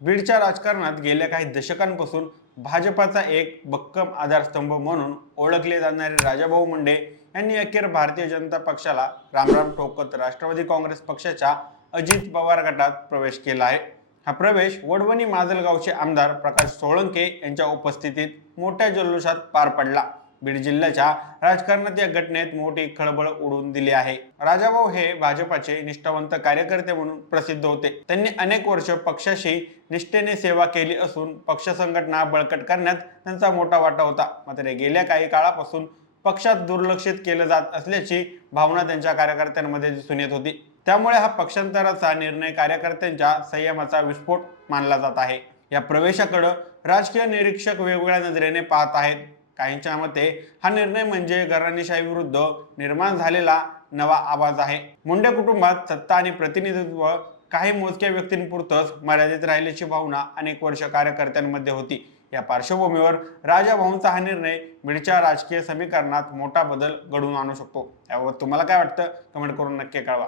बीडच्या राजकारणात गेल्या काही दशकांपासून भाजपाचा एक भक्कम आधारस्तंभ म्हणून ओळखले जाणारे राजाभाऊ मुंडे यांनी अखेर भारतीय जनता पक्षाला रामराम ठोकत राष्ट्रवादी काँग्रेस पक्षाच्या अजित पवार गटात प्रवेश केला आहे. हा प्रवेश वडवणी माजलगावचे आमदार प्रकाश सोळंके यांच्या उपस्थितीत मोठ्या जल्लोषात पार पडला. बीड जिल्ह्याच्या राजकारणात या घटनेत मोठी खळबळ उडून दिली आहे. राजाभाऊ हे भाजपाचे निष्ठावंत कार्यकर्ते म्हणून प्रसिद्ध होते. त्यांनी अनेक वर्ष पक्षाशी निष्ठेने सेवा केली असून पक्ष संघटना बळकट करण्यात त्यांचा मोठा वाटा होता. मात्र गेल्या काही काळापासून पक्षात दुर्लक्षित केलं जात असल्याची भावना त्यांच्या कार्यकर्त्यांमध्ये दिसून येत होती. त्यामुळे हा पक्षांतराचा निर्णय कार्यकर्त्यांच्या संयमाचा विस्फोट मानला जात आहे. या प्रवेशाकडं राजकीय निरीक्षक वेगवेगळ्या नजरेने पाहत आहेत. काहींच्या मते हा निर्णय म्हणजे घराणेशाही विरुद्ध निर्माण झालेला नवा आवाज आहे. मुंडे कुटुंबात सत्ता आणि प्रतिनिधित्व काही मोजक्या व्यक्तींपुरतंच मर्यादित राहिल्याची भावना अनेक वर्ष कार्यकर्त्यांमध्ये होती. या पार्श्वभूमीवर राजा भाऊंचा हा निर्णय बीडच्या राजकीय समीकरणात मोठा बदल घडवून आणू शकतो. याबाबत तुम्हाला काय वाटतं? कमेंट करून नक्की कळवा.